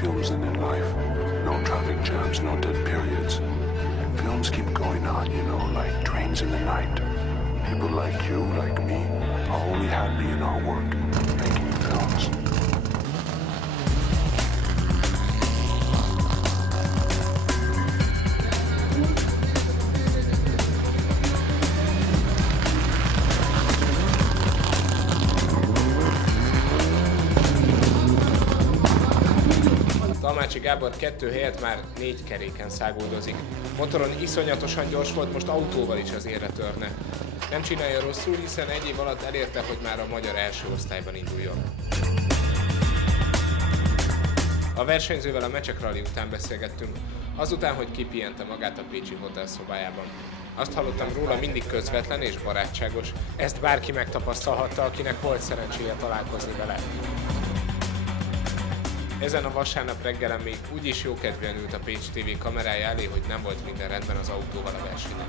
films than in life. No traffic jams, no dead periods. Films keep going on, you know, like trains in the night. People like you, like me, are only happy in our work, making films. Talmácsi Gábor 2 helyett már 4 keréken száguldozik. Motoron iszonyatosan gyors volt, most autóval is az érre törne. Nem csinálja rosszul, hiszen egy év alatt elérte, hogy már a magyar első osztályban induljon. A versenyzővel a Mecsek Rally után beszélgettünk, azután, hogy kipihente magát a pécsi hotelszobájában. Azt hallottam róla, mindig közvetlen és barátságos. Ezt bárki megtapasztalhatta, akinek volt szerencséje találkozni vele. Ezen a vasárnap reggelen még úgyis jókedvűen ült a Pécs TV kamerája elé, hogy nem volt minden rendben az autóval a versenyen.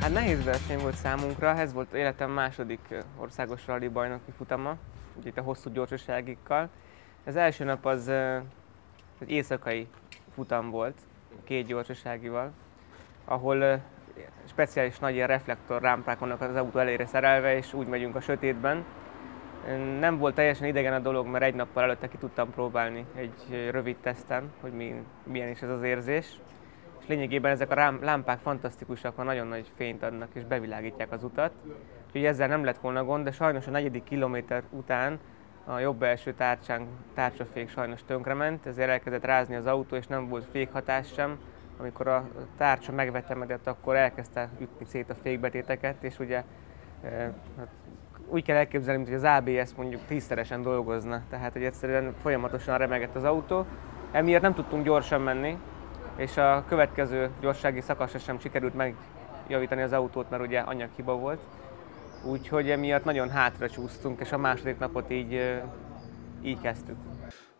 Hát nehéz verseny volt számunkra, ez volt életem második országos rally bajnoki futama, ugye itt a hosszú gyorsaságikkal. Az első nap az egy éjszakai futam volt, 2 gyorsaságival, ahol speciális nagy ilyen reflektor rámpák vannak az autó elére szerelve, és úgy megyünk a sötétben. Nem volt teljesen idegen a dolog, mert egy nappal előtte ki tudtam próbálni egy rövid teszten, hogy milyen is ez az érzés. És lényegében ezek a lámpák fantasztikusak, nagyon nagy fényt adnak és bevilágítják az utat. Úgyhogy ezzel nem lett volna gond, de sajnos a 4. kilométer után a jobb belső tárcsafék sajnos tönkrement, ezért elkezdett rázni az autó, és nem volt fékhatás sem. Amikor a tárcsa megvetemedett, akkor elkezdte ütni szét a fékbetéteket, és ugye úgy kell elképzelni, mint hogy az ABS mondjuk 10-szeresen dolgozna, tehát hogy egyszerűen folyamatosan remegett az autó. Emiatt nem tudtunk gyorsan menni, és a következő gyorsági szakaszra sem sikerült megjavítani az autót, mert ugye anyaghiba volt. Úgyhogy emiatt nagyon hátra csúsztunk, és a második napot így kezdtük.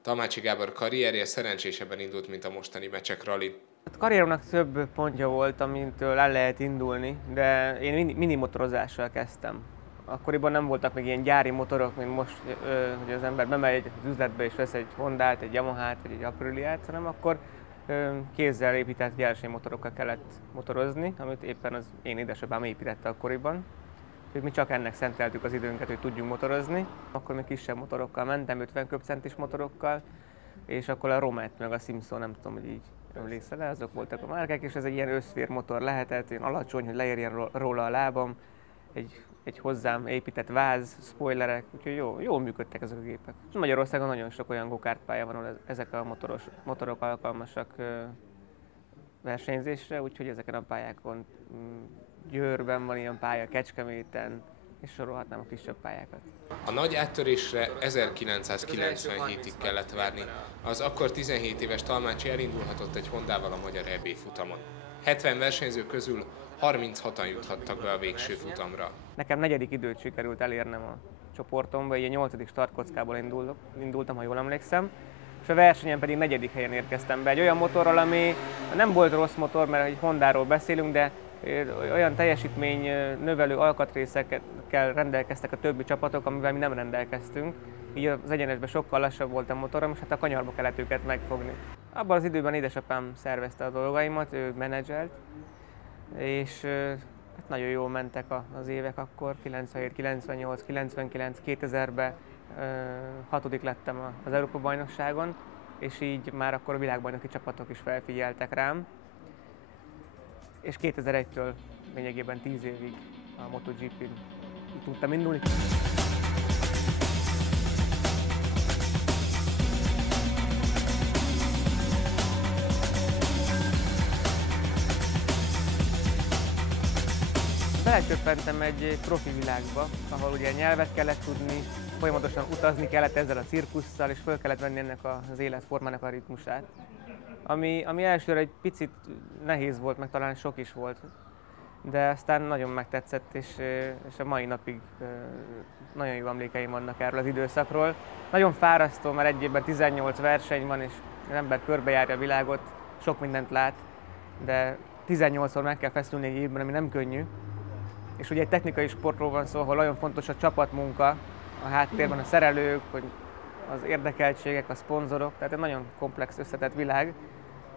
Talmácsi Gábor karrierje szerencsésebben indult, mint a mostani Mecsek Rally. A karrieromnak több pontja volt, amintől el lehet indulni, de én minimotorozással kezdtem. Akkoriban nem voltak még ilyen gyári motorok, mint most, hogy az ember bemegy az üzletbe és vesz egy Hondát, egy Yamahát vagy egy Apriliát, hanem akkor kézzel épített versenymotorokkal kellett motorozni, amit éppen az én édesapám építette akkoriban. Úgyhogy mi csak ennek szenteltük az időnket, hogy tudjunk motorozni. Akkor még kisebb motorokkal mentem, 50 köbcentis motorokkal, és akkor a Romet meg a Simpson, nem tudom, hogy így emlékszel, azok voltak a márkák, és ez egy ilyen összfér motor lehetett, én alacsony, hogy leérjen róla a lábam, egy hozzám épített váz, spoilerek, úgyhogy jól működtek ezek a gépek. Magyarországon nagyon sok olyan go-kart-pálya van, ahol ezek a motorok alkalmasak versenyzésre, úgyhogy ezeken a pályákon Győrben van ilyen pálya, Kecskeméten, és sorolhatnám a kisebb pályákat. A nagy áttörésre 1997-ig kellett várni. Az akkor 17 éves Talmácsi elindulhatott egy Hondával a magyar EB futamon. 70 versenyző közül 36-an juthattak be a végső futamra. Nekem 4. időt sikerült elérnem a csoportomba, így a 8. startkockából indultam, ha jól emlékszem, és a versenyen pedig 4. helyen érkeztem be. Egy olyan motorral, ami nem volt rossz motor, mert egy Hondáról beszélünk, de olyan teljesítmény növelő alkatrészekkel rendelkeztek a többi csapatok, amivel mi nem rendelkeztünk. Így az egyenesben sokkal lassabb volt a motorom, és hát a kanyarba kellett őket megfogni. Abban az időben édesapám szervezte a dolgaimat, ő menedzselt, és hát nagyon jól mentek az évek akkor, 97, 98, 99, 2000-ben 6. lettem az Európa-bajnokságon, és így már akkor a világbajnoki csapatok is felfigyeltek rám. És 2001-től lényegében 10 évig a MotoGP-n tudtam indulni. Belecsöppentem egy profi világba, ahol ugye nyelvet kellett tudni, folyamatosan utazni kellett ezzel a cirkusszal, és föl kellett venni ennek az életformának a ritmusát. Ami elsőre egy picit nehéz volt, meg talán sok is volt, de aztán nagyon megtetszett, és a mai napig nagyon jó emlékeim vannak erről az időszakról. Nagyon fárasztó, mert egy évben 18 verseny van, és az ember körbejárja a világot, sok mindent lát, de 18-szor meg kell feszülni egy évben, ami nem könnyű. És ugye egy technikai sportról van szó, ahol nagyon fontos a csapatmunka, a háttérben a szerelők, hogy az érdekeltségek, a szponzorok, tehát egy nagyon komplex, összetett világ,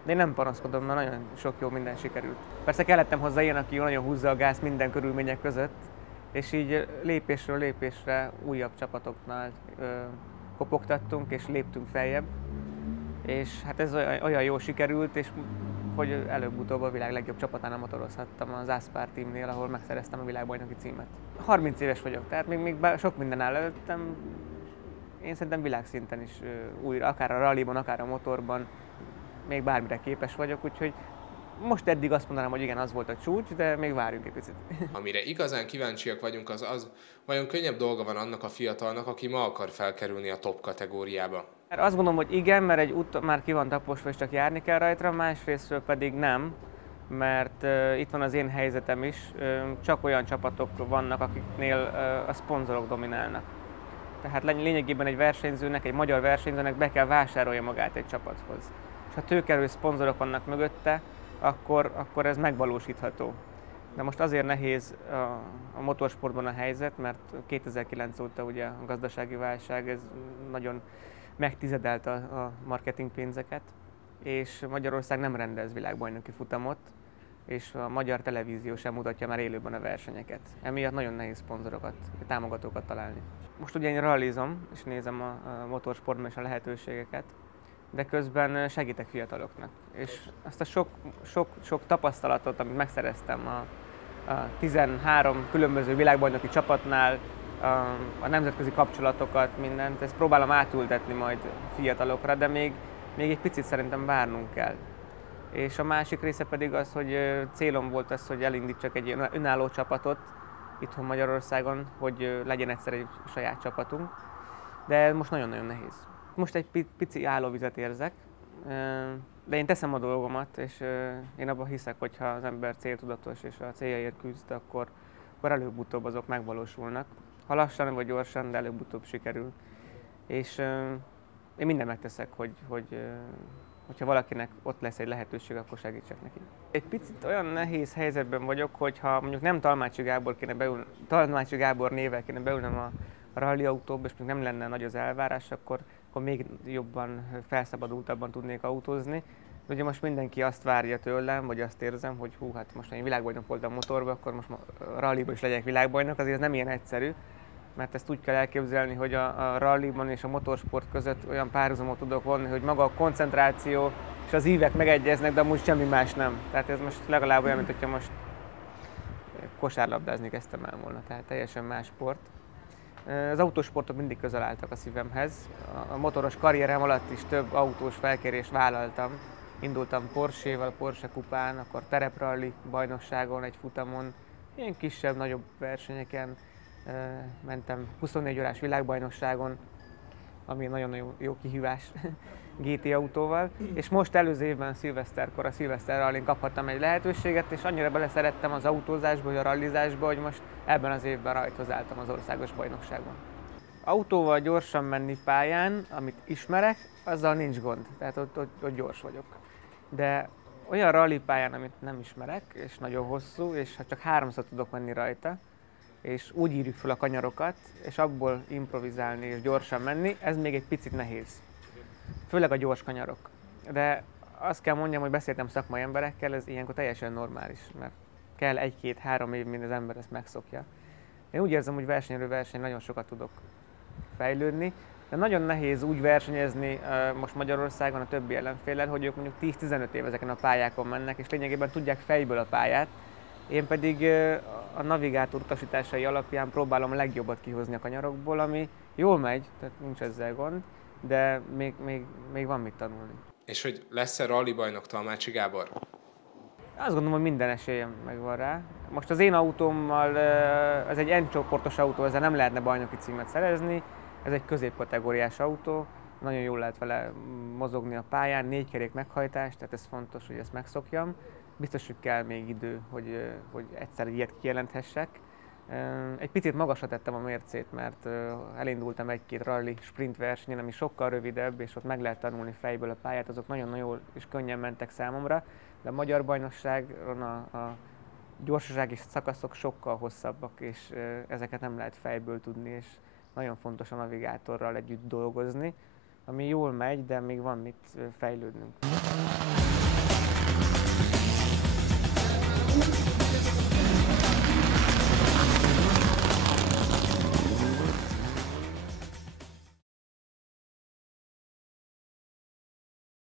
de én nem panaszkodom, mert nagyon sok jó minden sikerült. Persze kellettem hozzá ilyen, aki nagyon húzza a gáz minden körülmények között, és így lépésről lépésre újabb csapatoknál kopogtattunk, és léptünk feljebb. És hát ez olyan jól sikerült, és hogy előbb-utóbb a világ legjobb csapatánál motorozhattam az Aspar Teamnél, ahol megszereztem a világbajnoki címet. 30 éves vagyok, tehát még sok minden áll előttem. Én szerintem világszinten is újra, akár a rallyban, akár a motorban, még bármire képes vagyok, úgyhogy most eddig azt mondanám, hogy igen, az volt a csúcs, de még várjunk egy picit. Amire igazán kíváncsiak vagyunk, az vajon könnyebb dolga van annak a fiatalnak, aki ma akar felkerülni a top kategóriába? Azt gondolom, hogy igen, mert egy út már ki van taposva, és csak járni kell rajta, másrésztről pedig nem, mert itt van az én helyzetem is, csak olyan csapatok vannak, akiknél a szponzorok dominálnak. Tehát lényegében egy versenyzőnek, egy magyar versenyzőnek be kell vásárolja magát egy csapathoz. És ha tőkerő szponzorok vannak mögötte, akkor ez megvalósítható. De most azért nehéz a motorsportban a helyzet, mert 2009 óta ugye a gazdasági válság ez nagyon megtizedelte a marketing pénzeket, és Magyarország nem rendez világbajnoki futamot, és a magyar televízió sem mutatja már élőben a versenyeket. Emiatt nagyon nehéz szponzorokat, támogatókat találni. Most ugye én rallizom, és nézem a motorsportban is a lehetőségeket, de közben segítek fiataloknak. És azt a sok tapasztalatot, amit megszereztem a 13 különböző világbajnoki csapatnál, a nemzetközi kapcsolatokat, mindent, ezt próbálom átültetni majd fiatalokra, de még egy picit szerintem várnunk kell. És a másik része pedig az, hogy célom volt az, hogy elindítsak egy önálló csapatot itthon Magyarországon, hogy legyen egyszer egy saját csapatunk, de most nagyon-nagyon nehéz. Most egy pici állóvizet érzek, de én teszem a dolgomat, és én abban hiszek, hogy ha az ember céltudatos és a céljaért küzd, akkor előbb-utóbb azok megvalósulnak. Ha lassan vagy gyorsan, de előbb-utóbb sikerül. És én mindent megteszek, hogyha valakinek ott lesz egy lehetőség, akkor segítsek neki. Egy picit olyan nehéz helyzetben vagyok, hogyha mondjuk nem Talmácsi Gábor névvel kéne beülnem a rally autóba, és még nem lenne nagy az elvárás, akkor még jobban, felszabadultabban tudnék autózni. De ugye most mindenki azt várja tőlem, vagy azt érzem, hogy hú, hát most én világbajnok voltam motorban, akkor most rallyban is legyek világbajnok, azért ez nem ilyen egyszerű, mert ezt úgy kell elképzelni, hogy a rallyban és a motorsport között olyan párhuzamot tudok vonni, hogy maga a koncentráció és az ívek megegyeznek, de amúgy semmi más nem. Tehát ez most legalább olyan, mint hogyha most kosárlabdázni kezdtem el volna, tehát teljesen más sport. Az autósportok mindig közel álltak a szívemhez. A motoros karrierem alatt is több autós felkérést vállaltam. Indultam Porsche-val, Porsche kupán, akkor terepralli bajnokságon, egy futamon, ilyen kisebb, nagyobb versenyeken. Mentem 24 órás világbajnokságon, ami nagyon jó kihívás GT autóval. És most előző évben szilveszterkor, a Szilveszter rallin kaphattam egy lehetőséget, és annyira beleszerettem az autózásba, vagy a rallizásba, hogy most ebben az évben rajthoz álltam az országos bajnokságon. Autóval gyorsan menni pályán, amit ismerek, azzal nincs gond, tehát ott gyors vagyok. De olyan rally pályán, amit nem ismerek, és nagyon hosszú, és ha csak 3-szor tudok menni rajta, és úgy írjuk fel a kanyarokat, és abból improvizálni és gyorsan menni, ez még egy picit nehéz. Főleg a gyors kanyarok. De azt kell mondjam, hogy beszéltem szakmai emberekkel, ez ilyenkor teljesen normális, mert kell 1-2-3 év, mire az ember ezt megszokja. Én úgy érzem, hogy versenyről verseny nagyon sokat tudok fejlődni, de nagyon nehéz úgy versenyezni most Magyarországon a többi ellenféllel, hogy ők mondjuk 10-15 év ezeken a pályákon mennek, és lényegében tudják fejből a pályát. Én pedig a navigátor utasításai alapján próbálom a legjobbat kihozni a kanyarokból, ami jól megy, tehát nincs ezzel gond, de még van mit tanulni. És hogy lesz-e rally bajnok Talmácsi Gábor? Azt gondolom, hogy minden esélyem megvan rá. Most az én autómmal, ez egy N-csoportos autó, ezzel nem lehetne bajnoki címet szerezni. Ez egy középkategóriás autó, nagyon jól lehet vele mozogni a pályán, 4 kerék meghajtás, tehát ez fontos, hogy ezt megszokjam. Biztos, hogy kell még idő, hogy egyszer ilyet kijelenthessek. Egy picit magasra tettem a mércét, mert elindultam 1-2 rally sprint versenyen, ami sokkal rövidebb, és ott meg lehet tanulni fejből a pályát, azok nagyon jól és könnyen mentek számomra, de a magyar bajnokságon a gyorsasági szakaszok sokkal hosszabbak, és ezeket nem lehet fejből tudni, és nagyon fontos a navigátorral együtt dolgozni, ami jól megy, de még van mit fejlődnünk.